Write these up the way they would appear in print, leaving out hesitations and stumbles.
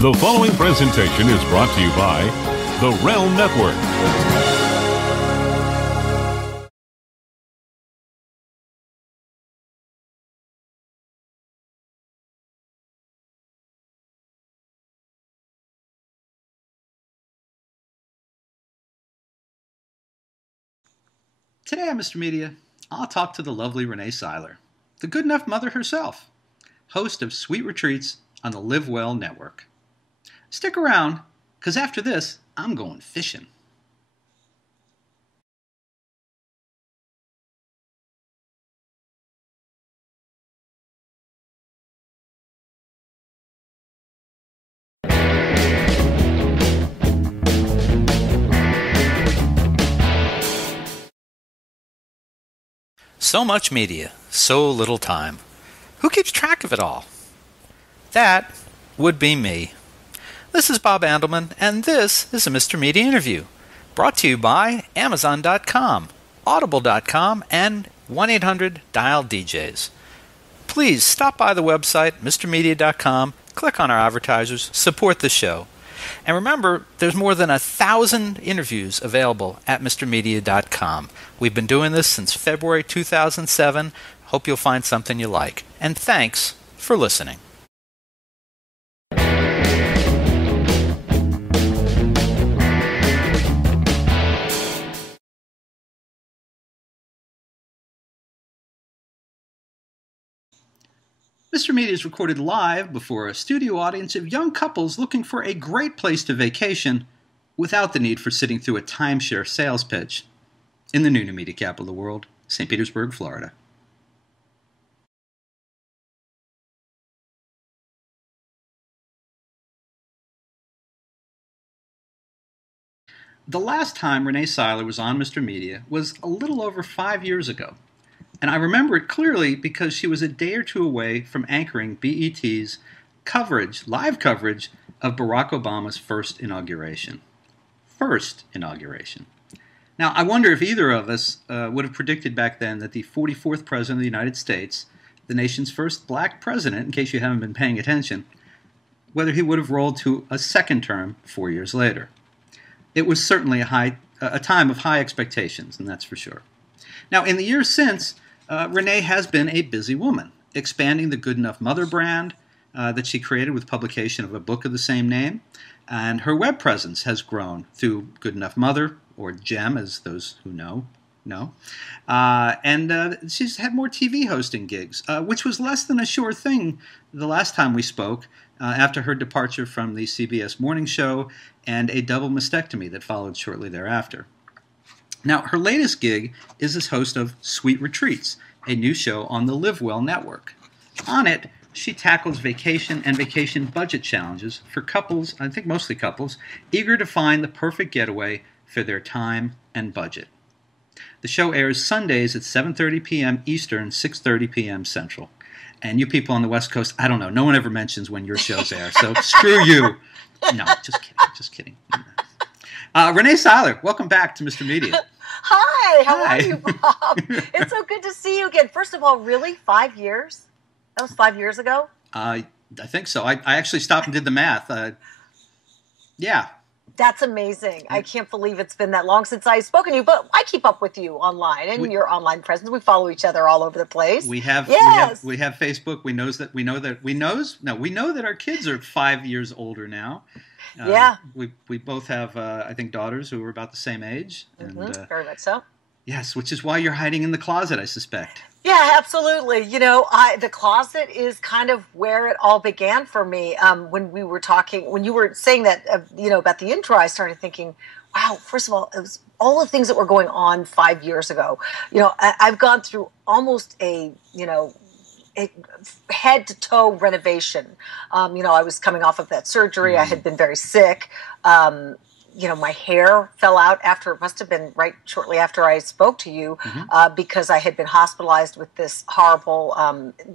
The following presentation is brought to you by the Realm Network. Today on Mr. Media, I'll talk to the lovely Rene Syler, the good enough mother herself, host of Sweet Retreats on the Live Well Network. Stick around, because after this, I'm going fishing. So much media, so little time. Who keeps track of it all? That would be me. This is Bob Andelman, and this is a Mr. Media interview, brought to you by Amazon.com, Audible.com, and 1-800-DIAL-DJs. Please stop by the website, MrMedia.com, click on our advertisers, support the show. And remember, there's more than 1,000 interviews available at MrMedia.com. We've been doing this since February 2007. Hope you'll find something you like. And thanks for listening. Mr. Media is recorded live before a studio audience of young couples looking for a great place to vacation without the need for sitting through a timeshare sales pitch in the new media capital of the world, St. Petersburg, Florida. The last time Rene Syler was on Mr. Media was a little over 5 years ago. And I remember it clearly because she was a day or two away from anchoring BET's live coverage of Barack Obama's first inauguration. Now, I wonder if either of us would have predicted back then that the 44th President of the United States, the nation's first black president, in case you haven't been paying attention, whether he would have rolled to a second term 4 years later. It was certainly a time of high expectations, and that's for sure. Now, in the years since, Rene has been a busy woman, expanding the Good Enough Mother brand that she created with publication of a book of the same name, and her web presence has grown through Good Enough Mother, or GEM, as those who know. And she's had more TV hosting gigs, which was less than a sure thing the last time we spoke, after her departure from the CBS morning show and a double mastectomy that followed shortly thereafter. Now, her latest gig is as host of Sweet Retreats, a new show on the Live Well Network. On it, she tackles vacation and vacation budget challenges for couples, I think mostly couples, eager to find the perfect getaway for their time and budget. The show airs Sundays at 7:30 p.m. Eastern, 6:30 p.m. Central. And you people on the West Coast, I don't know, no one ever mentions when your shows air, so screw you. No, just kidding. Rene Syler, welcome back to Mr. Media. Hi, how are you, Bob? It's so good to see you again. First of all, really, 5 years? That was 5 years ago? I think so. I actually stopped and did the math. Yeah. That's amazing. I can't believe it's been that long since I've spoken to you, but I keep up with you online and your online presence. We follow each other all over the place. We have Facebook. We know that our kids are 5 years older now. We both have, I think, daughters who are about the same age. And, very much so. Yes, which is why you're hiding in the closet, I suspect. Yeah, absolutely. You know, the closet is kind of where it all began for me. When we were talking, when you were saying that, about the intro, I started thinking, wow, first of all, it was all the things that were going on 5 years ago. You know, I've gone through almost a head-to-toe renovation. I was coming off of that surgery. I had been very sick. My hair fell out it must have been right shortly after I spoke to you, because I had been hospitalized with this horrible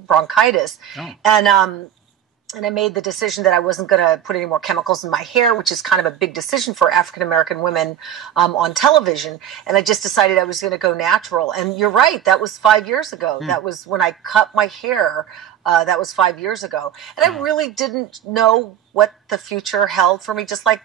bronchitis. Oh. And I made the decision that I wasn't going to put any more chemicals in my hair, which is kind of a big decision for African-American women on television. And I just decided I was going to go natural. And you're right, that was 5 years ago. That was when I cut my hair. That was 5 years ago. And I really didn't know what the future held for me. Just like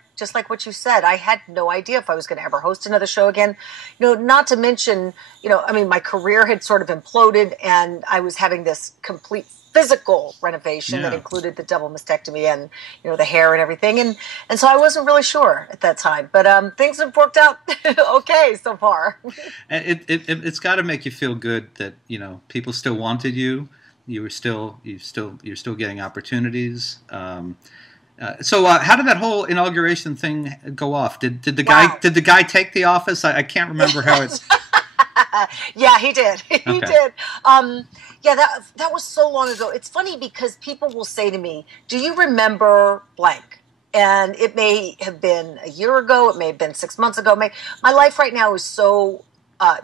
what you said, I had no idea if I was going to ever host another show again. Not to mention, I mean, my career had sort of imploded, and I was having this complete physical renovation that included the double mastectomy and the hair and everything, and so I wasn't really sure at that time, but things have worked out okay so far. And it's got to make you feel good that people still wanted you. You're still getting opportunities. So how did that whole inauguration thing go off? Did the guy take the office? I can't remember how it's. Yeah, he did. He Okay. did. Yeah, that was so long ago. It's funny because people will say to me, "Do you remember blank?" And it may have been a year ago. It may have been 6 months ago. My life right now is so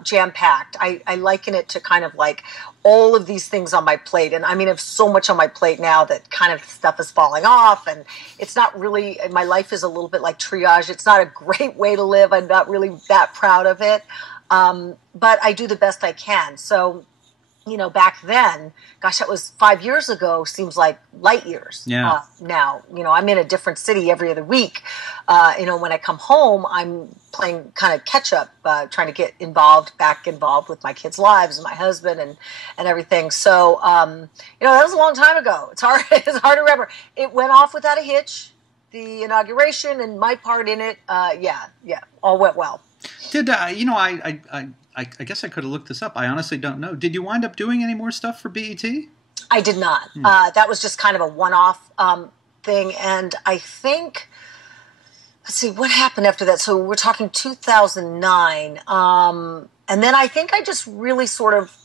jam-packed. I liken it to kind of like all of these things on my plate. And I mean, I have so much on my plate now that kind of stuff is falling off. And it's not really, my life is a little bit like triage. It's not a great way to live. I'm not really that proud of it. But I do the best I can. So, back then, gosh, that was 5 years ago, seems like light years. Yeah. Now, I'm in a different city every other week. When I come home, I'm playing kind of catch up, trying to get back involved with my kids' lives and my husband and everything. So, that was a long time ago. It's hard to remember. It went off without a hitch, the inauguration and my part in it. All went well. Did I guess I could have looked this up. I honestly don't know. Did you wind up doing any more stuff for BET? I did not. That was just kind of a one-off thing. And I think, let's see, what happened after that? So we're talking 2009. And then I think I just really sort of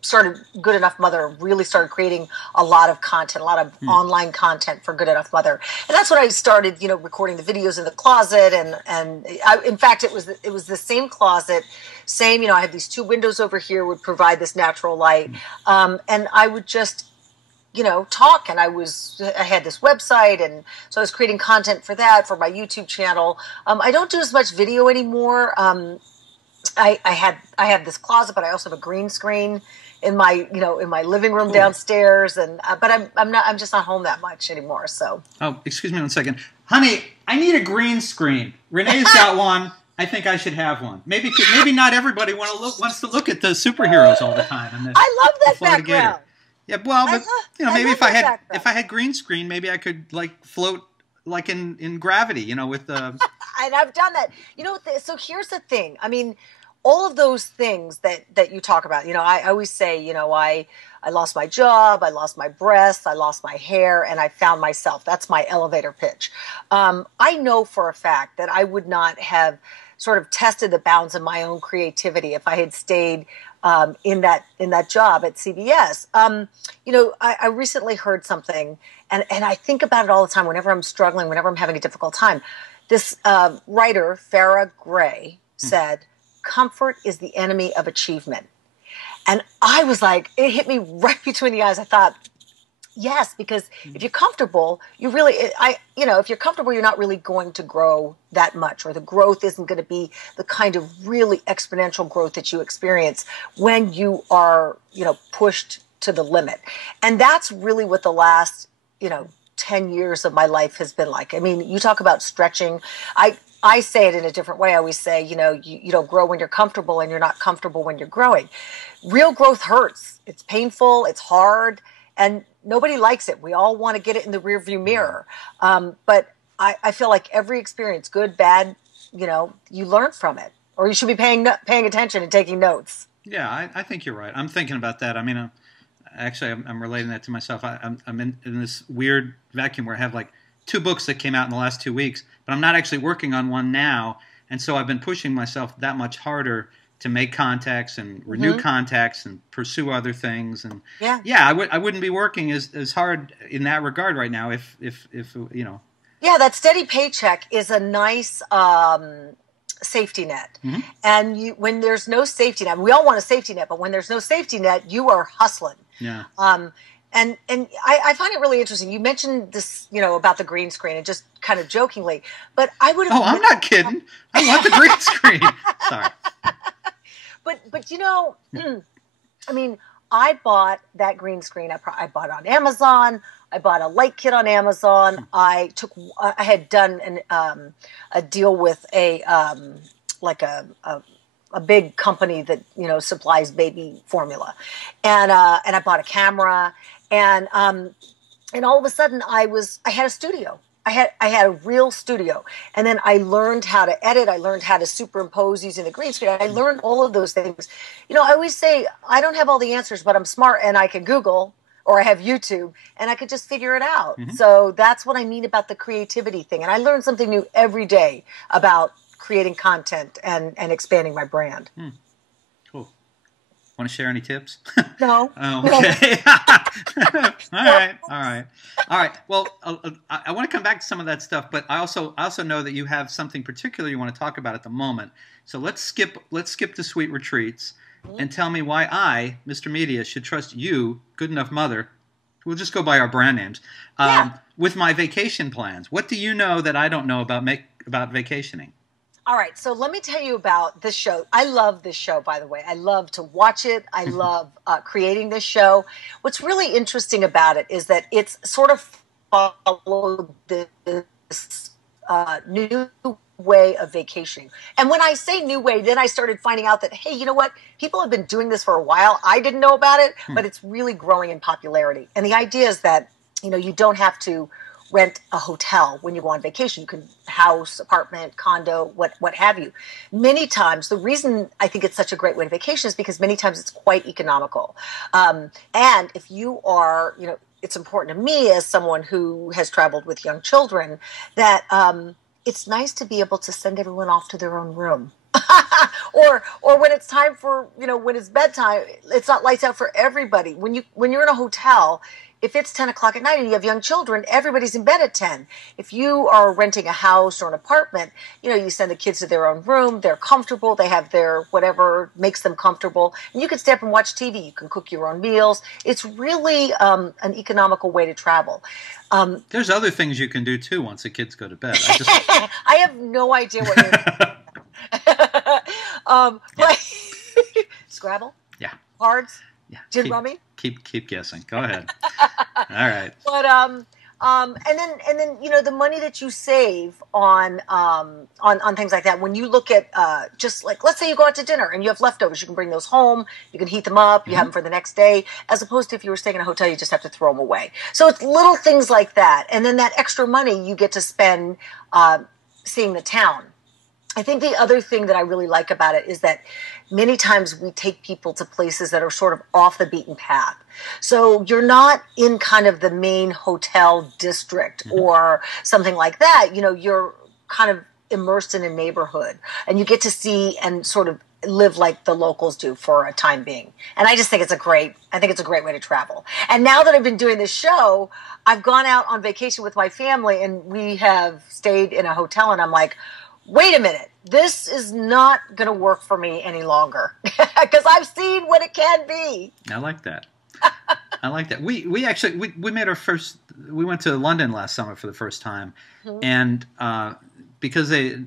started Good Enough Mother, really started creating a lot of content, a lot of online content for Good Enough Mother. And that's when I started, recording the videos in the closet. And in fact, it was the same closet, same, I have these two windows over here would provide this natural light. And I would just, talk. And I had this website. And so I was creating content for that, for my YouTube channel. I don't do as much video anymore. I have this closet, but I also have a green screen in my living room downstairs, but I'm just not home that much anymore. So. Oh, excuse me 1 second, honey. I need a green screen. Renee's got one. I think I should have one. Maybe not everybody wants to look at the superheroes all the time. And I love that background. Yeah, well, but maybe if I had green screen, maybe I could float like in Gravity, with the. And I've done that. So here's the thing. I mean, all of those things that you talk about, I always say, I lost my job, I lost my breasts, I lost my hair, and I found myself. That's my elevator pitch. I know for a fact that I would not have sort of tested the bounds of my own creativity if I had stayed in that job at CBS. I recently heard something, and I think about it all the time whenever I'm struggling, whenever I'm having a difficult time. This writer, Farrah Gray, said, "Comfort is the enemy of achievement." And I was like, it hit me right between the eyes. I thought, yes, because if you're comfortable, if you're comfortable, you're not really going to grow that much, or the growth isn't going to be the kind of really exponential growth that you experience when you are, pushed to the limit. And that's really what the last, 10 years of my life has been like. I mean, you talk about stretching. I say it in a different way. I always say, you don't grow when you're comfortable, and you're not comfortable when you're growing. Real growth hurts. It's painful. It's hard. And nobody likes it. We all want to get it in the rearview mirror. But I feel like every experience, good, bad, you learn from it. Or you should be paying attention and taking notes. Yeah, I think you're right. I'm thinking about that. I mean, I'm relating that to myself. I'm in this weird vacuum where I have 2 books that came out in the last 2 weeks, but I'm not actually working on one now. And so I've been pushing myself that much harder to make contacts and renew contacts and pursue other things. And I wouldn't be working as hard in that regard right now if. Yeah, that steady paycheck is a nice safety net. And when there's no safety net, we all want a safety net, but when there's no safety net, you are hustling. Yeah. And I find it really interesting. You mentioned this, about the green screen, and just kind of jokingly, but I would have. Oh, I'm not kidding. I want the green screen. Sorry. But I mean, I bought that green screen. I bought it on Amazon. I bought a light kit on Amazon. I had done a deal with a big company that supplies baby formula, and I bought a camera, and all of a sudden I had a studio. I had a real studio, and then I learned how to edit. I learned how to superimpose using the green screen. I learned all of those things. I always say I don't have all the answers, but I'm smart and I can Google, or I have YouTube, and I could just figure it out. Mm-hmm. So that's what I mean about the creativity thing. And I learn something new every day about creating content and expanding my brand. Cool. Want to share any tips? No. Oh, okay. All right. Well, I want to come back to some of that stuff, but I also know that you have something particular you want to talk about at the moment. So let's skip the sweet retreats and tell me why I, Mr. Media, should trust you, Good Enough Mother. We'll just go by our brand names. With my vacation plans. What do you know that I don't know about vacationing? All right, so let me tell you about this show. I love this show, by the way. I love to watch it. I love creating this show. What's really interesting about it is that it's sort of followed this new way of vacationing. And when I say new way, then I started finding out that, hey, you know what? People have been doing this for a while. I didn't know about it, but it's really growing in popularity. And the idea is that, you don't have to rent a hotel when you go on vacation. You can house, apartment, condo, what have you. Many times, the reason I think it's such a great way to vacation is because many times it's quite economical. And if you are, it's important to me as someone who has traveled with young children that it's nice to be able to send everyone off to their own room. or when it's time for, when it's bedtime, it's not lights out for everybody. When you're in a hotel, if it's 10 o'clock at night and you have young children, everybody's in bed at 10. If you are renting a house or an apartment, you send the kids to their own room. They're comfortable. They have their whatever makes them comfortable. And you can stay up and watch TV. You can cook your own meals. It's really an economical way to travel. There's other things you can do, too, once the kids go to bed. I have no idea what you're Scrabble? Yeah. Cards? Yeah. Gin rummy? Keep guessing. Go ahead. All right. But and then the money that you save on things like that. When you look at just like, let's say you go out to dinner and you have leftovers, you can bring those home. You can heat them up. You have them for the next day. As opposed to if you were staying in a hotel, you just have to throw them away. So it's little things like that, and then that extra money you get to spend seeing the town. I think the other thing that I really like about it is that many times we take people to places that are sort of off the beaten path. So you're not in kind of the main hotel district or something like that. You're kind of immersed in a neighborhood and you get to see and sort of live like the locals do for a time being. And I just think it's a great way to travel. And now that I've been doing this show, I've gone out on vacation with my family and we have stayed in a hotel and I'm like, wait a minute, this is not going to work for me any longer because I've seen what it can be. I like that. We actually made our first. We went to London last summer for the first time, and because the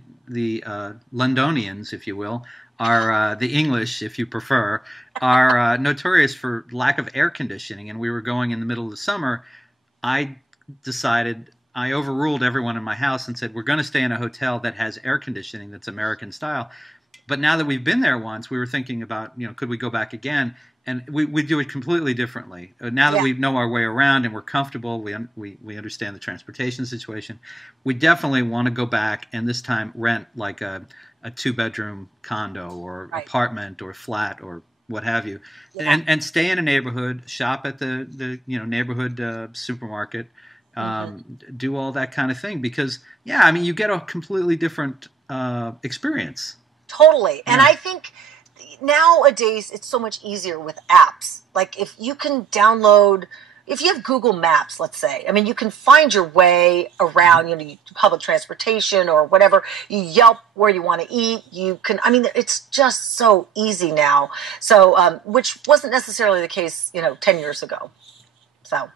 Londonians, if you will, are the English, if you prefer, are notorious for lack of air conditioning, and we were going in the middle of the summer. I overruled everyone in my house and said, we're going to stay in a hotel that has air conditioning that's American style. But now that we've been there once, we were thinking about, could we go back again? And we do it completely differently. Now that we know our way around and we're comfortable, we understand the transportation situation, we definitely want to go back and this time rent like a 2-bedroom condo or apartment or flat or what have you, and stay in a neighborhood, shop at the neighborhood supermarket, do all that kind of thing because, you get a completely different experience. Totally. And I think nowadays it's so much easier with apps. Like if you can download, if you have Google Maps, let's say, you can find your way around, public transportation or whatever. You Yelp where you want to eat. You can, it's just so easy now. So, which wasn't necessarily the case, 10 years ago. So.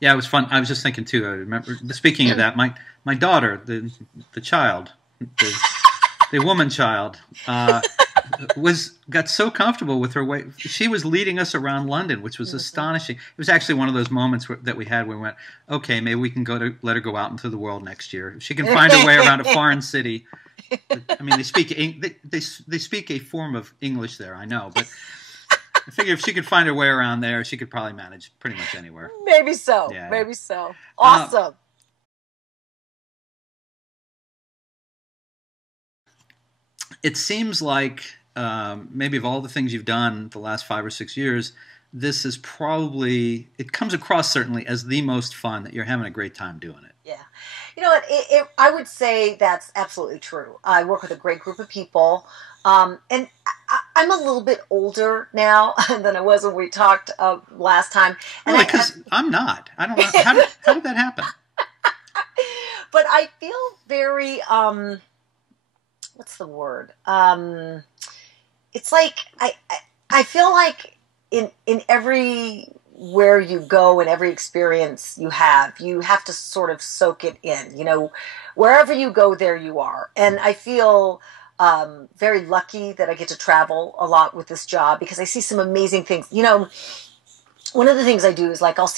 Yeah, it was fun. I was just thinking too. I remember. Speaking of that, my daughter, the child, the woman child, got so comfortable with her way. She was leading us around London, which was astonishing. It was actually one of those moments that we had where we went, okay, maybe we can let her go out into the world next year. If she can find her way around a foreign city. I mean, they speak a form of English there, I know, but I figure if she could find her way around there, she could probably manage pretty much anywhere. Maybe so. Yeah. Maybe so. Awesome. It seems like maybe of all the things you've done the last 5 or 6 years, this is probably, it comes across certainly as the most fun, that you're having a great time doing it. Yeah. You know what? I would say that's absolutely true. I work with a great group of people. And I'm a little bit older now than I was when we talked last time. And really? Because I'm not. I don't know. How did that happen? But I feel very... what's the word? It's like I feel like in everywhere you go and every experience you have to sort of soak it in. You know, wherever you go, there you are. And I feel very lucky that I get to travel a lot with this job, because I see some amazing things. You know, one of the things I do is, like, I'll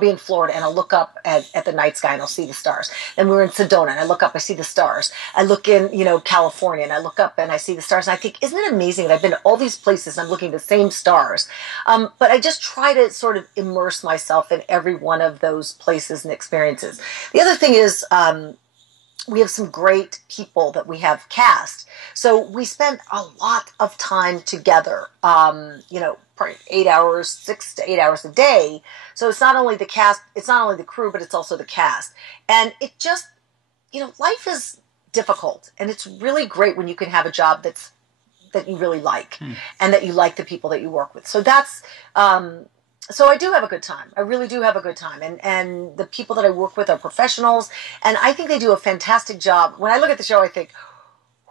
be in Florida and I'll look up at the night sky and I'll see the stars. And we're in Sedona and I look up, I see the stars. I look in, California, and I look up and I see the stars. And I think, isn't it amazing that I've been to all these places and I'm looking at the same stars? But I just try to sort of immerse myself in every one of those places and experiences. The other thing is, we have some great people that we have cast. So we spend a lot of time together, probably 6 to 8 hours a day. So it's not only the cast, it's not only the crew, but it's also the cast. And it just, life is difficult. And it's really great when you can have a job that you really like, and that you like the people that you work with. So that's, so I do have a good time. I really do have a good time. And the people that I work with are professionals, and I think they do a fantastic job. When I look at the show, I think,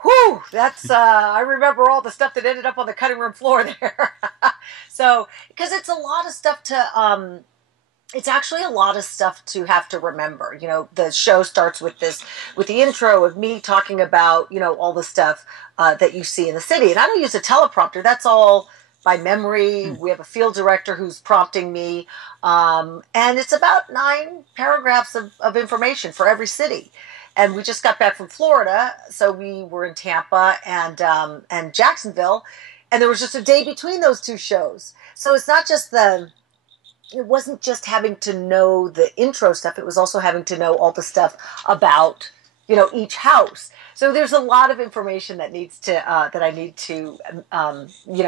whew, that's, I remember all the stuff that ended up on the cutting room floor there. So, because it's a lot of stuff to, it's actually a lot of stuff to have to remember. The show starts with the intro of me talking about, all the stuff that you see in the city. And I don't use a teleprompter. That's all by memory. We have a field director who's prompting me. And it's about 9 paragraphs of information for every city. And we just got back from Florida, so we were in Tampa and Jacksonville, and there was just a day between those 2 shows. So it's not just it wasn't just having to know the intro stuff, it was also having to know all the stuff about, each house. So there's a lot of information that needs to that I need to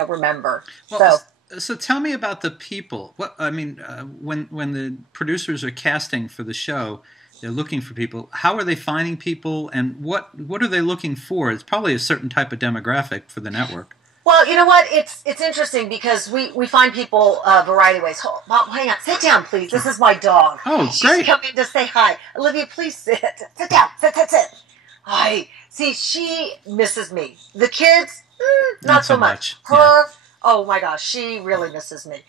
remember. Well, so tell me about the people. When the producers are casting for the show, they're looking for people. How are they finding people, and what are they looking for? It's probably a certain type of demographic for the network. Well, you know what? It's interesting because we find people a variety of ways. Hang on. Sit down, please. This is my dog. Oh, great. She's come in to say hi. Olivia, please sit. Sit down. Sit. Hi. See, she misses me. The kids, not so much. Her, yeah. Oh my gosh, she really misses me.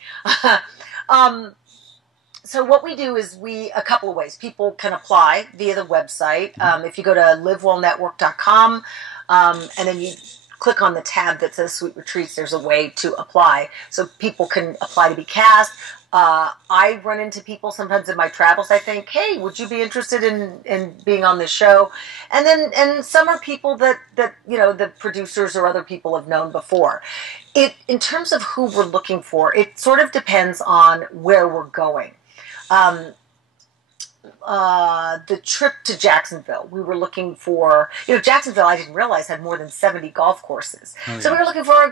So what we do is a couple of ways. People can apply via the website. If you go to livewellnetwork.com, and then you click on the tab that says Sweet Retreats, there's a way to apply. So people can apply to be cast. I run into people sometimes in my travels. I think, hey, would you be interested in being on this show? And some are people that the producers or other people have known before. In terms of who we're looking for, it sort of depends on where we're going. The trip to Jacksonville, we were looking for, Jacksonville, I didn't realize, had more than 70 golf courses. Oh, yeah. So we were looking for a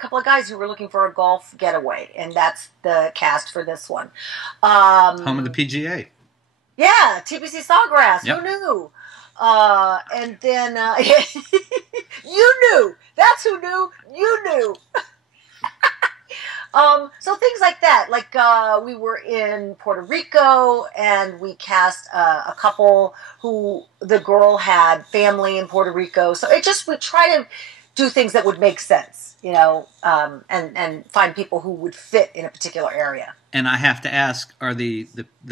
couple of guys who were looking for a golf getaway, and that's the cast for this one. Home of the PGA. Yeah, TPC Sawgrass. Yep. Who knew? And then you knew. That's who knew. You knew. So things like that. Like we were in Puerto Rico and we cast a couple who the girl had family in Puerto Rico. So we try to do things that would make sense, and find people who would fit in a particular area. And I have to ask, are the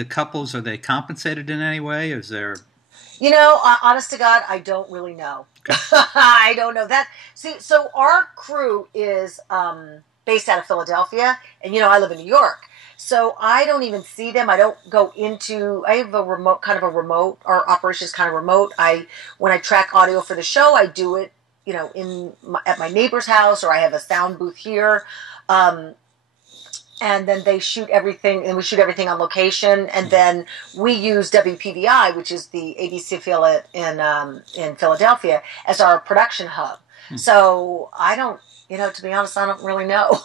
couples, are they compensated in any way? Is there Honest to God, I don't really know. Okay. I don't know that. See, so our crew is based out of Philadelphia, and I live in New York. So I don't even see them. I don't go into. I have a remote, kind of a remote. Our operation is kind of remote. When I track audio for the show, I do it, at my neighbor's house, or I have a sound booth here. And then they shoot everything, and we shoot everything on location. And then we use WPVI, which is the ABC affiliate in Philadelphia, as our production hub. So I don't, to be honest, I don't really know.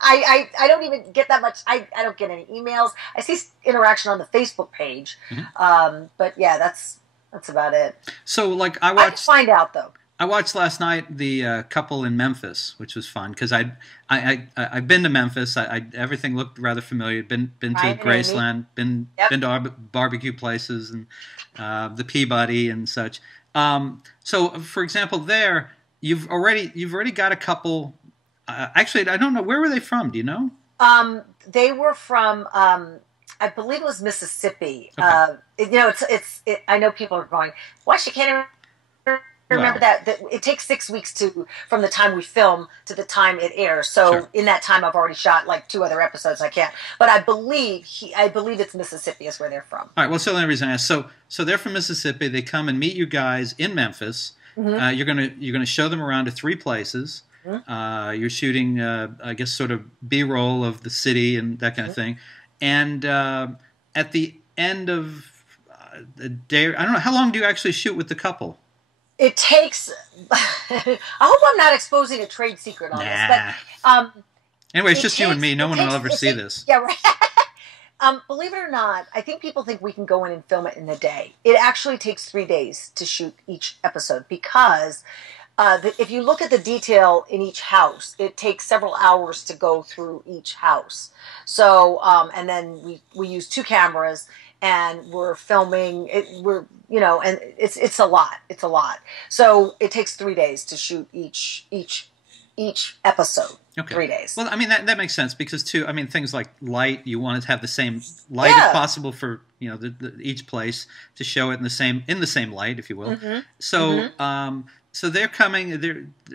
I don't even get that much. I don't get any emails. I see interaction on the Facebook page. But yeah, that's about it. So I can find out though. I watched last night the couple in Memphis, which was fun because I've been to Memphis. Everything looked rather familiar. Been to Graceland, been to barbecue places and the Peabody and such. So, for example, there you've already got a couple. Actually, I don't know, where were they from? Do you know? They were from I believe it was Mississippi. Okay. I know people are going, why she can't remember that it takes 6 weeks from the time we film to the time it airs. So sure. In that time, I've already shot 2 other episodes. I can't, but I believe it's Mississippi is where they're from. All right. Well, so the only reason I asked. So they're from Mississippi. They come and meet you guys in Memphis. Mm-hmm. You're gonna show them around to 3 places. Mm-hmm. You're shooting, I guess, sort of B-roll of the city and that kind of thing. And at the end of the day, I don't know, how long do you actually shoot with the couple? It takes. I hope I'm not exposing a trade secret on this, but anyway, it's just you and me. No one will ever see this. Yeah, right. Believe it or not, I think people think we can go in and film it in a day. It actually takes 3 days to shoot each episode because if you look at the detail in each house, it takes several hours to go through each house. So, and then we use 2 cameras. And we're filming it. And it's a lot. It's a lot. So it takes 3 days to shoot each episode. Okay. 3 days. Well, I mean that makes sense because things like light, you want to have the same light as possible for each place to show it in the same light, if you will. Mm-hmm. So so they're coming.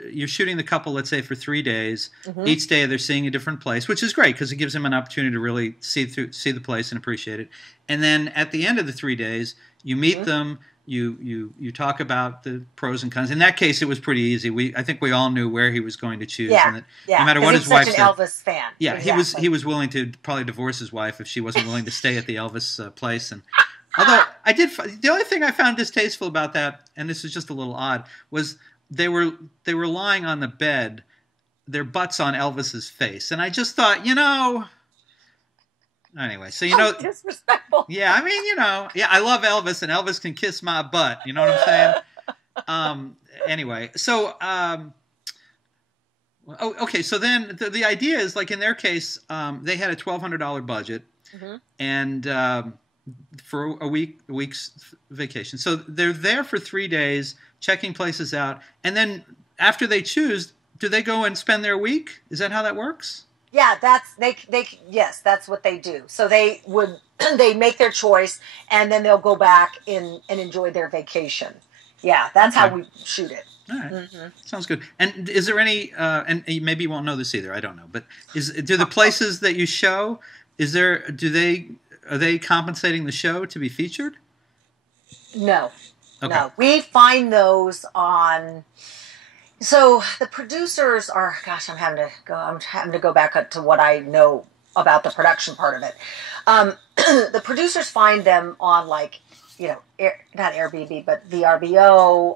You're shooting the couple, let's say, for 3 days. Mm-hmm. Each day they're seeing a different place, which is great because it gives them an opportunity to really see the place and appreciate it. And then at the end of the 3 days, you meet mm-hmm. them. You talk about the pros and cons. In that case, it was pretty easy. I think we all knew where he was going to choose. Yeah, and that no matter what his wife said, he's such an Elvis fan. Yeah, exactly. he was willing to probably divorce his wife if she wasn't willing to stay at the Elvis place. And although the only thing I found distasteful about that, and this is just a little odd, was they were lying on the bed, their butts on Elvis's face, and I just thought, Anyway, so disrespectful. Yeah, I mean, I love Elvis, and Elvis can kiss my butt. You know what I'm saying? Anyway, so okay. So then the idea is, in their case, they had a $1,200 budget, mm-hmm. and for a week's vacation. So they're there for 3 days, checking places out, and then after they choose, do they go and spend their week? Is that how that works? Yeah, yes, that's what they do. So they make their choice and then they'll go back and enjoy their vacation. Yeah, that's how we shoot it. All right. Mm-hmm. Sounds good. And is there any and maybe you won't know this either, I don't know, but do the places that you show, are they compensating the show to be featured? No. Okay. No. We find those on. So the producers are. Gosh, I'm having to go back up to what I know about the production part of it. The producers find them on not Airbnb, but VRBO,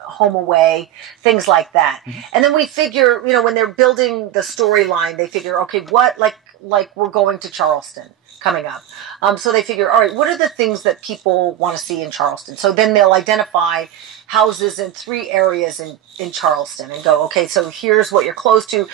Home Away, things like that. Mm-hmm. And then we figure, when they're building the storyline, they figure, okay, what like we're going to Charleston coming up. So they figure, all right, what are the things that people want to see in Charleston? So then they'll identify houses in 3 areas in Charleston and go, okay, so here's what you're close to.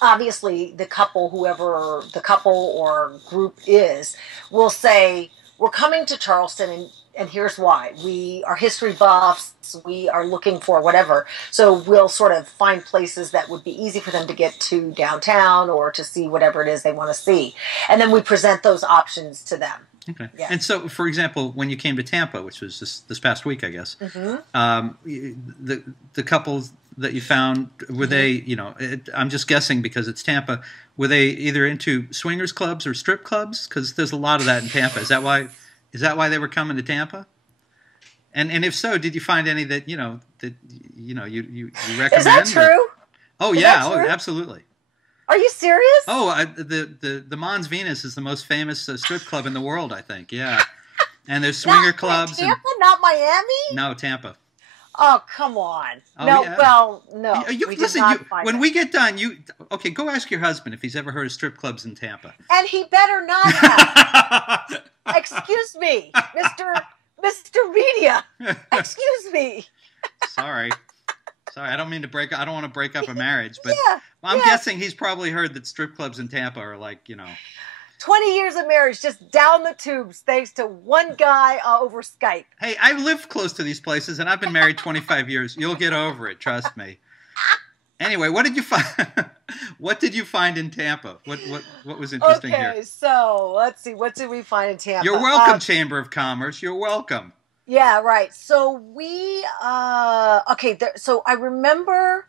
Obviously the couple, whoever the couple or group is, will say, we're coming to Charleston and here's why. We are history buffs. We are looking for whatever. So we'll sort of find places that would be easy for them to get to downtown or to see whatever it is they want to see. And then we present those options to them. Okay. Yeah. And so, for example, when you came to Tampa, which was this past week, I guess, the couples that you found, were they, you know, I'm just guessing because it's Tampa, were they either into swingers clubs or strip clubs? Because there's a lot of that in Tampa. Is that why they were coming to Tampa? And if so, did you find any that you recommend? Is that true? Oh Is yeah, that true? oh absolutely. Are you serious? Oh, the Mons Venus is the most famous strip club in the world, I think. Yeah, and there's swinger clubs. Tampa, not Miami. No, Tampa. Oh, come on. Oh, no, yeah. well, no. Listen, when we get done, okay, go ask your husband if he's ever heard of strip clubs in Tampa. And he better not have. Excuse me, Mr. Media. Excuse me. Sorry, I don't mean to I don't want to break up a marriage, but Yeah, I'm guessing he's probably heard that strip clubs in Tampa are like, 20 years of marriage just down the tubes thanks to one guy over Skype. Hey, I live close to these places, and I've been married 25 years. You'll get over it, trust me. Anyway, what did you find? What did you find in Tampa? What was interesting here? Okay, so let's see. What did we find in Tampa? You're welcome, Chamber of Commerce. You're welcome. Yeah, right. So we so I remember.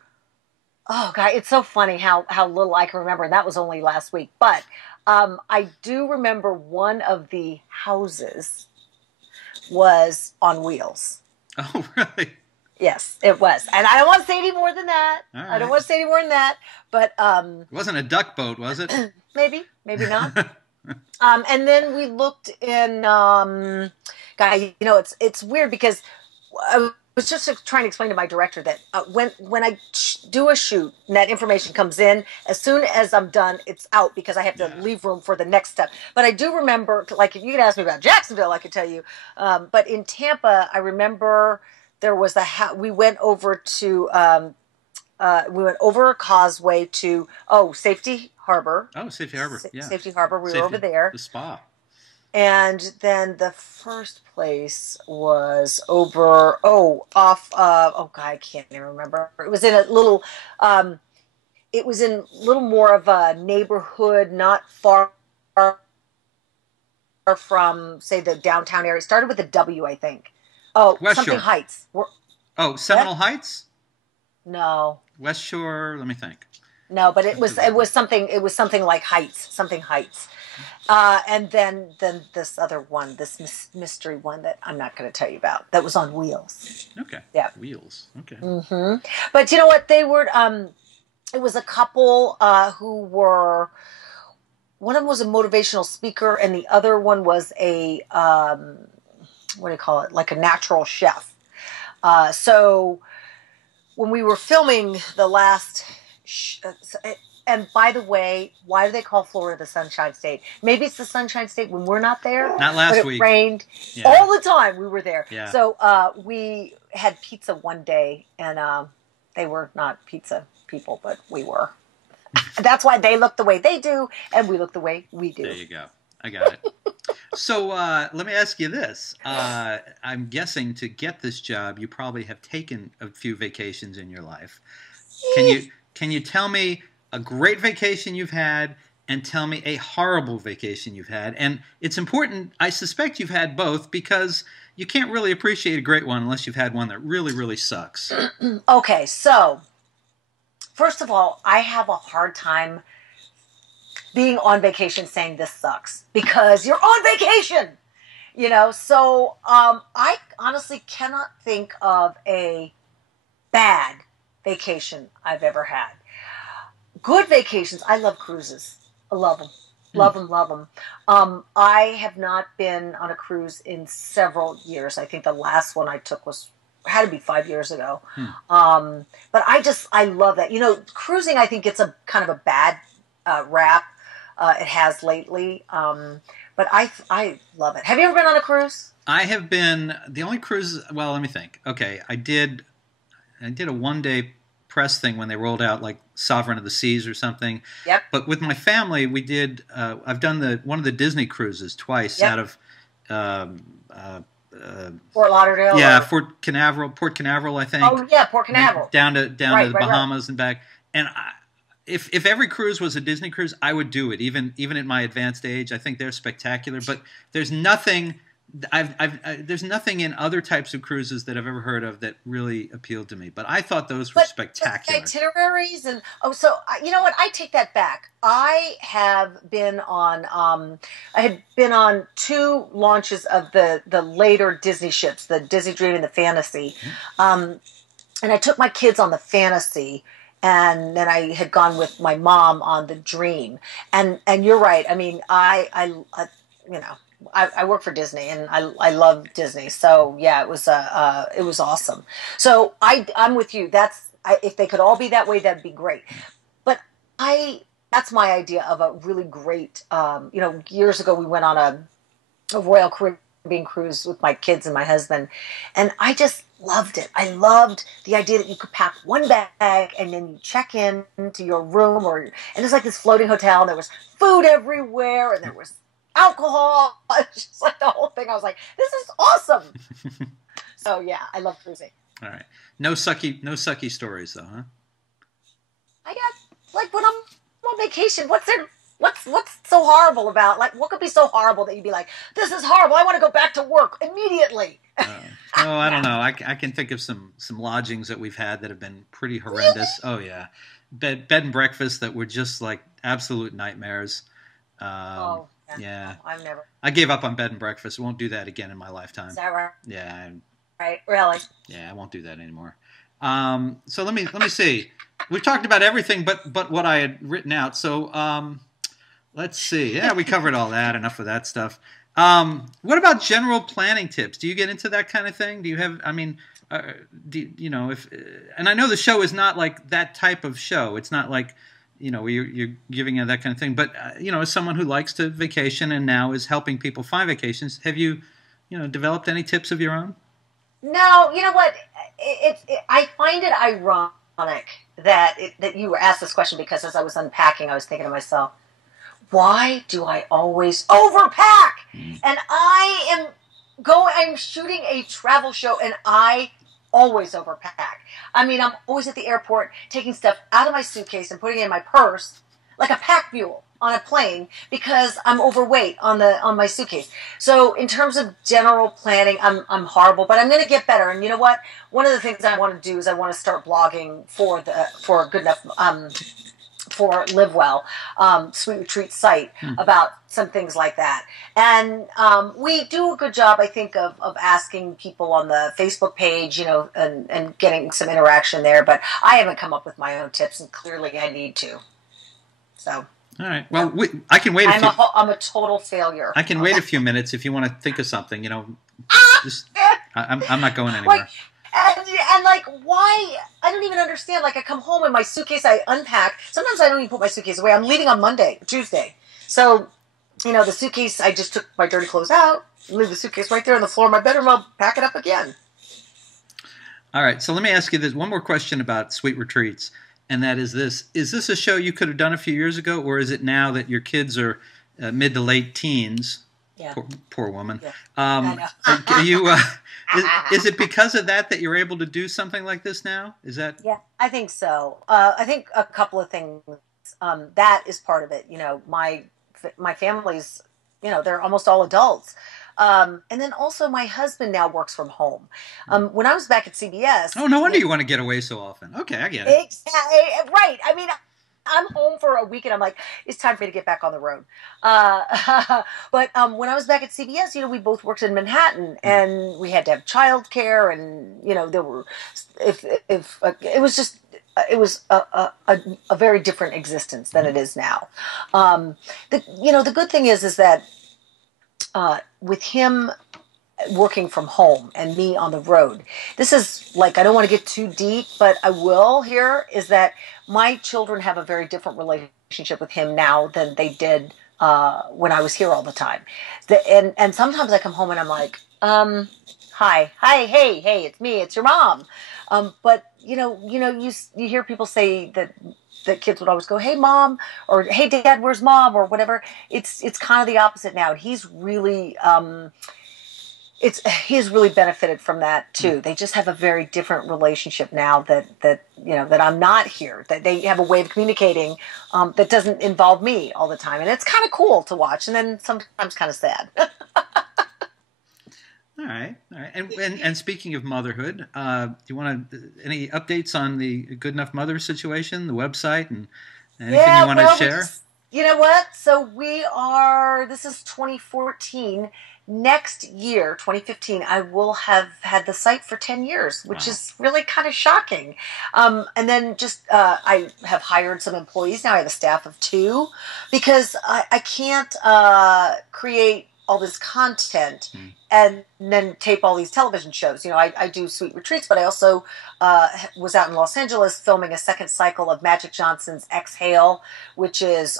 Oh God, it's so funny how little I can remember, and that was only last week. But I do remember one of the houses was on wheels. Oh, really? Yes, it was. And I don't want to say any more than that. All right. I don't want to say any more than that. But it wasn't a duck boat, was it? maybe not. And then we looked in. Guy, it's weird because I was just trying to explain to my director that when I do a shoot and that information comes in, as soon as I'm done, it's out because I have to leave room for the next step. But I do remember, like, if you could ask me about Jacksonville, I could tell you. But in Tampa, I remember there was we went over to we went over a causeway to Safety Harbor. Oh, Safety Harbor. Yeah. Safety Harbor. We were over there. The spa. And then the first place was over, off, God, I can't even remember. It was in a little, more of a neighborhood, not far from, say, the downtown area. It started with a W, I think. Oh, West something Shore. Heights. Seminole Heights? No. West Shore, let me think. No, but it was something like Heights, something Heights. And then this other one, this mystery one that I'm not going to tell you about, that was on wheels. Okay. Yeah. Wheels. Okay. Mm-hmm. But you know what? They were, it was a couple who were, one of them was a motivational speaker and the other one was a, what do you call it? Like a natural chef. So when we were filming the last, and by the way, why do they call Florida the Sunshine State? Maybe it's the Sunshine State when we're not there. Not last but week. It rained all the time. We were there. Yeah. So we had pizza one day, and they were not pizza people, but we were. That's why they look the way they do, and we look the way we do. There you go. I got it. So let me ask you this. I'm guessing to get this job, you probably have taken a few vacations in your life. Can you tell me a great vacation you've had and tell me a horrible vacation you've had? And it's important, I suspect you've had both because you can't really appreciate a great one unless you've had one that really, really sucks. Okay, so first of all, I have a hard time being on vacation saying this sucks because you're on vacation, So I honestly cannot think of a bad vacation I've ever had. Good vacations. I love cruises. I love them. Love them. I have not been on a cruise in several years. I think the last one I took had to be 5 years ago. But I love that. Cruising, I think gets a kind of a bad rap. It has lately. But I love it. Have you ever been on a cruise? I have been. The only cruise, well, let me think. Okay, I did a one-day press thing when they rolled out like Sovereign of the Seas or something. Yep. But with my family, we did. I've done one of the Disney cruises twice out of Fort Lauderdale. Yeah, Port Canaveral, I think. Oh yeah, Port Canaveral. Down to the Bahamas and back. And if every cruise was a Disney cruise, I would do it. Even at my advanced age, I think they're spectacular. But there's nothing. There's nothing in other types of cruises that I've ever heard of that really appealed to me. But I thought those were spectacular. The itineraries and you know what? I take that back. I have been on. I had been on 2 launches of the later Disney ships, the Disney Dream and the Fantasy, and I took my kids on the Fantasy. And then I had gone with my mom on the Dream, and you're right. I mean, I work for Disney, and I love Disney. So yeah, it was awesome. So I'm with you. If they could all be that way, that'd be great. But that's my idea of a really great. Years ago we went on a Royal Caribbean cruise with my kids and my husband, and I just loved it. I loved the idea that you could pack one bag and then you check in to your room, and it's like this floating hotel, and there was food everywhere, and there was alcohol. It's just like the whole thing. I was like, this is awesome. So yeah, I love cruising. All right. No sucky stories though, huh? I got, like, when I'm on vacation, what's so horrible about, like, what could be so horrible that you'd be like, this is horrible, I want to go back to work immediately? I don't know. I can think of some lodgings that we've had that have been pretty horrendous. Really? Oh yeah. Bed and breakfast that were just like absolute nightmares. Yeah. No, I've never. I gave up on bed and breakfast. Won't do that again in my lifetime. Is that right? Yeah. Right. Really? Yeah, I won't do that anymore. So let me see. We've talked about everything but what I had written out. So let's see. Yeah, we covered all that. Enough of that stuff. What about general planning tips? Do you get into that kind of thing? Do you have? I mean, and I know the show is not like that type of show. It's not like, you're giving that kind of thing. But as someone who likes to vacation and now is helping people find vacations, have you, developed any tips of your own? No, you know what? I find it ironic that you were asked this question, because as I was unpacking, I was thinking to myself, why do I always overpack? And I'm shooting a travel show, and I always overpack. I mean, I'm always at the airport taking stuff out of my suitcase and putting it in my purse like a pack mule on a plane, because I'm overweight on my suitcase. So in terms of general planning, I'm horrible, but I'm going to get better. And you know what? One of the things I want to do is I want to start blogging for Good Enough for Live Well, Sweet Retreat site, about some things like that. And we do a good job, I think, of asking people on the Facebook page, and getting some interaction there. But I haven't come up with my own tips, and clearly I need to. So. All right. Well, I can wait. I'm a total failure. I can wait a few minutes if you want to think of something. I'm not going anywhere. And like, why? I don't even understand. Like, I come home and my suitcase, I unpack. Sometimes I don't even put my suitcase away. I'm leaving on Tuesday. So, the suitcase, I just took my dirty clothes out, leave the suitcase right there on the floor of my bedroom. I'll pack it up again. All right. So let me ask you this one more question about Sweet Retreats. And that is this. Is this a show you could have done a few years ago, or is it now that your kids are mid to late teens? Yeah. Poor woman. Yeah. Are you, is it because of that you're able to do something like this now? Is that? Yeah, I think so. I think a couple of things. That is part of it. My family's, they're almost all adults. And then also my husband now works from home. When I was back at CBS. Oh, no wonder you want to get away so often. Okay, I get it. Exactly. Right. I mean, I'm home for a week and I'm like, it's time for me to get back on the road. But when I was back at CBS, we both worked in Manhattan, and we had to have childcare, and there were, it was just, it was a very different existence than it is now. The good thing is that with him working from home and me on the road, this is like, I don't want to get too deep, but I will here, is that my children have a very different relationship with him now than they did when I was here all the time. And sometimes I come home and I'm like, hi, hey, it's me, it's your mom. But you hear people say that kids would always go, hey mom, or hey dad, where's mom, or whatever. It's kind of the opposite now. He's really he's really benefited from that too. They just have a very different relationship now that I'm not here, that they have a way of communicating that doesn't involve me all the time, and it's kind of cool to watch, and then sometimes kind of sad. All right. And speaking of motherhood, do you want any updates on the Good Enough Mother situation, the website, and anything you want to share? You know what? So this is 2014. Next year, 2015, I will have had the site for 10 years, which is really kind of shocking. And then I have hired some employees now. I have a staff of 2 because I can't create all this content and then tape all these television shows. I do Sweet Retreats, but I also was out in Los Angeles filming a second cycle of Magic Johnson's Exhale, which is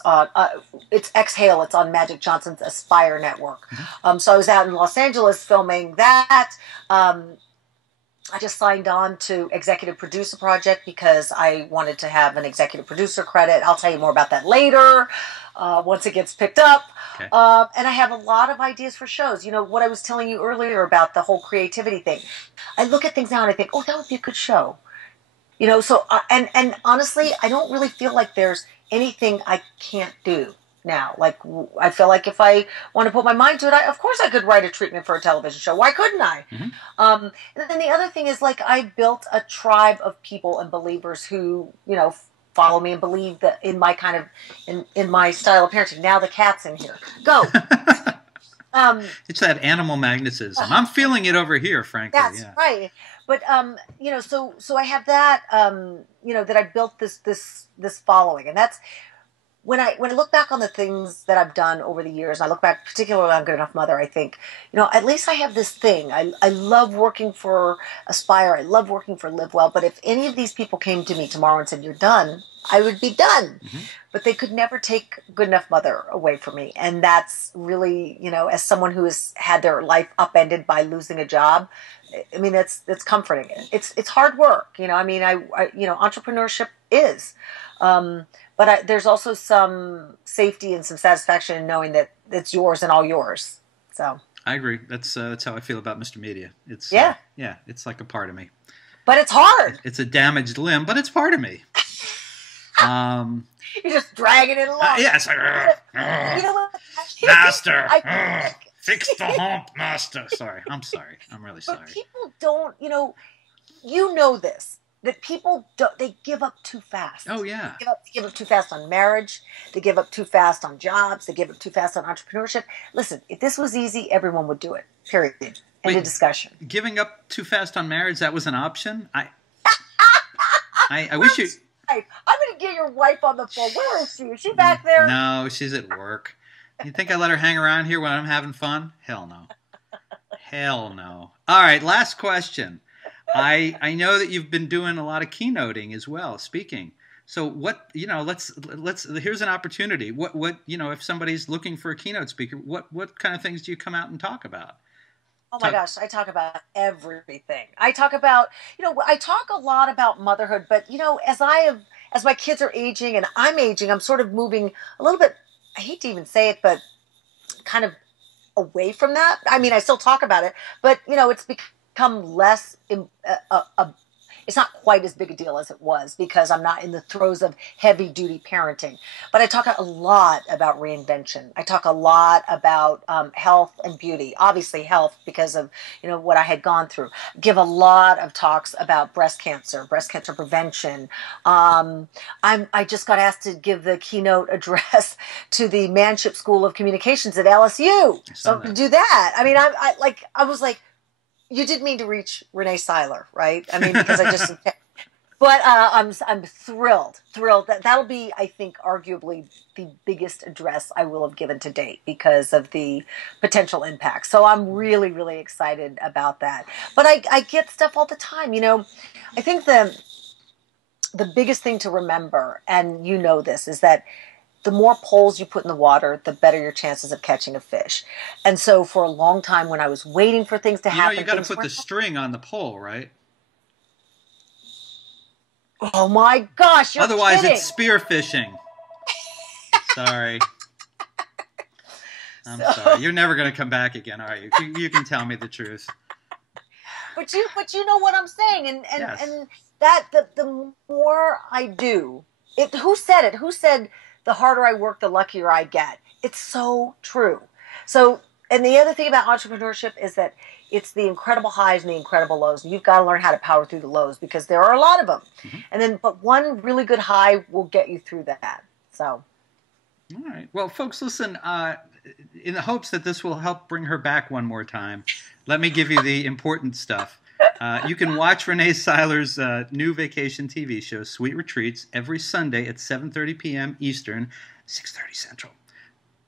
it's Exhale. It's on Magic Johnson's Aspire network. So I was out in Los Angeles filming that. I just signed on to executive producer project because I wanted to have an executive producer credit. I'll tell you more about that later once it gets picked up. Okay. And I have a lot of ideas for shows. What I was telling you earlier about the whole creativity thing. I look at things now and I think, oh, that would be a good show. So and honestly, I don't really feel like there's anything I can't do now. Like, I feel like if I want to put my mind to it, of course I could write a treatment for a television show. Why couldn't I? And then the other thing is, like, I built a tribe of people and believers who, follow me and believe that in my kind of, in my style of parenting. Now the cat's in here. Go. It's that animal magnetism. I'm feeling it over here, frankly. That's right. But, so I have that, that I built this following, and that's, when I look back on the things that I've done over the years, and I look back particularly on Good Enough Mother, I think, at least I have this thing. I love working for Aspire. I love working for Live Well. But if any of these people came to me tomorrow and said, you're done, I would be done. But they could never take Good Enough Mother away from me. And that's really, as someone who has had their life upended by losing a job, I mean, that's comforting. It's hard work. Entrepreneurship is. But there's also some safety and some satisfaction in knowing that it's yours and all yours. So I agree. That's how I feel about Mr. Media. It's it's like a part of me. But it's hard. It's a damaged limb, but it's part of me. You're just dragging it along. It's like, master, fix the hump, master. Sorry, I'm sorry. I'm really sorry. But people don't, this. That people they give up too fast. Oh yeah, they give up too fast on marriage. They give up too fast on jobs. They give up too fast on entrepreneurship. Listen, if this was easy, everyone would do it. Period. End of discussion. Giving up too fast on marriage, that was an option. I wish you. I'm going to get your wife on the phone. Where is she? Is she back there? No, she's at work. You think I let her hang around here when I'm having fun? Hell no. Hell no. All right, last question. I know that you've been doing a lot of keynoting as well, speaking. So what, let's here's an opportunity. What if somebody's looking for a keynote speaker, what kind of things do you come out and talk about? Oh my gosh, I talk about everything. I talk about, I talk a lot about motherhood, but as my kids are aging and I'm aging, I'm sort of moving a little bit, I hate to even say it, but kind of away from that. I mean, I still talk about it, but it's become less, it's not quite as big a deal as it was because I'm not in the throes of heavy duty parenting. But I talk a lot about reinvention. I talk a lot about health and beauty. Obviously health because of what I had gone through. Give a lot of talks about breast cancer prevention. I just got asked to give the keynote address to the Manship School of Communications at LSU. So I'm going to do that. I mean, I was like, you did mean to reach Rene Syler, right? I mean, because I just, but I'm thrilled that'll be, I think, arguably the biggest address I will have given to date because of the potential impact. So I'm really, really excited about that. But I get stuff all the time. I think the biggest thing to remember, and this, is that the more poles you put in the water, the better your chances of catching a fish. And so for a long time when I was waiting for things to happen... you got to put the string on the pole, right? Oh my gosh, you're Otherwise kidding. It's spear fishing. Sorry. I'm sorry. You're never going to come back again, are you? You can tell me the truth. But you know what I'm saying, and Yes. and that the more I do it. Who said it? Who said the harder I work, the luckier I get? It's so true. So, and the other thing about entrepreneurship is that it's the incredible highs and the incredible lows. And you've got to learn how to power through the lows because there are a lot of them. Mm-hmm. And then, but one really good high will get you through that. So. All right. Well, folks, listen, in the hopes that this will help bring her back one more time, let me give you the important stuff. You can watch Rene Syler's new vacation TV show, Sweet Retreats, every Sunday at 7:30 p.m. Eastern, 6:30 Central.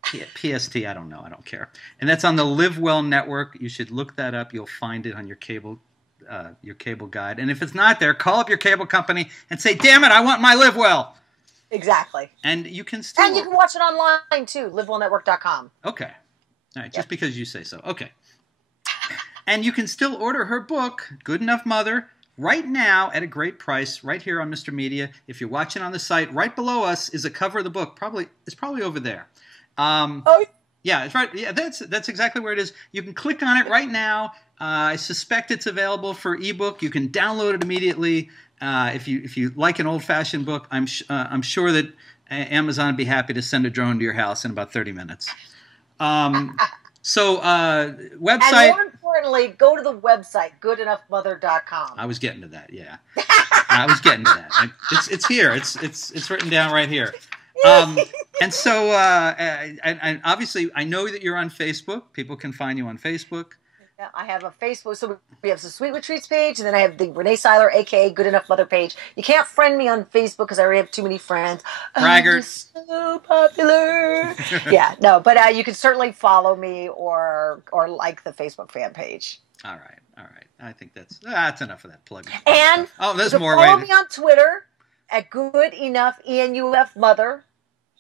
PST, I don't know. I don't care. And that's on the Live Well Network. You should look that up. You'll find it on your cable guide. And if it's not there, call up your cable company and say, damn it, I want my Live Well. Exactly. And you can still... And you can watch it online, too, livewellnetwork.com. Okay. All right, just because you say so. Okay. And you can still order her book, Good Enough Mother, right now at a great price, right here on Mr. Media. If you're watching on the site, right below us is a cover of the book. It's probably over there. Yeah, it's right. Yeah, that's exactly where it is. You can click on it right now. I suspect it's available for ebook. You can download it immediately. If you like an old-fashioned book, I'm sure that Amazon would be happy to send a drone to your house in about 30 minutes. Website. And more importantly, go to the website, goodenoughmother.com. I was getting to that. Yeah, I was getting to that. It's here. It's written down right here. And so, and obviously, I know that you're on Facebook. People can find you on Facebook. Yeah, I have a Facebook. So we have the Sweet Retreats page, and then I have the Rene Syler, a.k.a. Good Enough Mother page. You can't friend me on Facebook because I already have too many friends. Braggart. I'm so popular. Yeah, no, but you can certainly follow me or like the Facebook fan page. All right. I think that's enough of that plug. And there's you more. Follow me on Twitter at Good Enough ENUF Mother,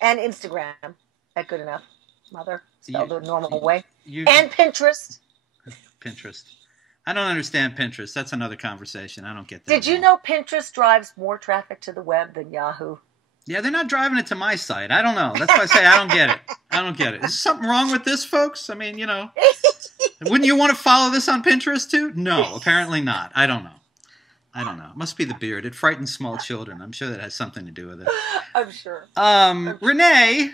and Instagram at Good Enough Mother, spelled the normal way, and Pinterest. Pinterest. I don't understand Pinterest. That's another conversation. I don't get that. Did you know Pinterest drives more traffic to the web than Yahoo? Yeah, they're not driving it to my site. I don't know. That's why I say I don't get it. I don't get it. Is something wrong with this, folks? I mean, wouldn't you want to follow this on Pinterest too? No, apparently not. I don't know. It must be the beard. It frightens small children. I'm sure that has something to do with it. I'm sure. Renee,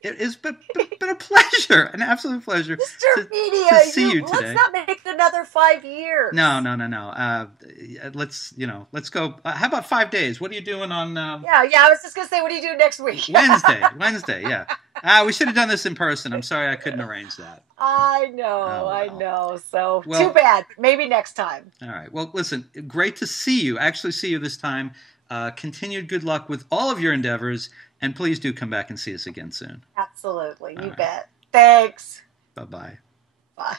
it has been a pleasure, an absolute pleasure Mr. Media, to see you today. Let's not make another 5 years. No. Let's go. How about 5 days? What are you doing on? Yeah. I was just gonna say, what do you do next week? Wednesday. Yeah. We should have done this in person. I'm sorry I couldn't arrange that. I know. Oh, I well. know. So too bad. Maybe next time. All right. Well, listen. Great to see you. Actually, see you this time. Continued good luck with all of your endeavors, and please do come back and see us again soon. Absolutely. You right. bet. Thanks. Bye-bye. Bye.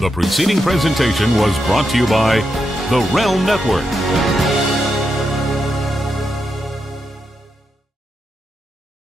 The preceding presentation was brought to you by the Realm Network.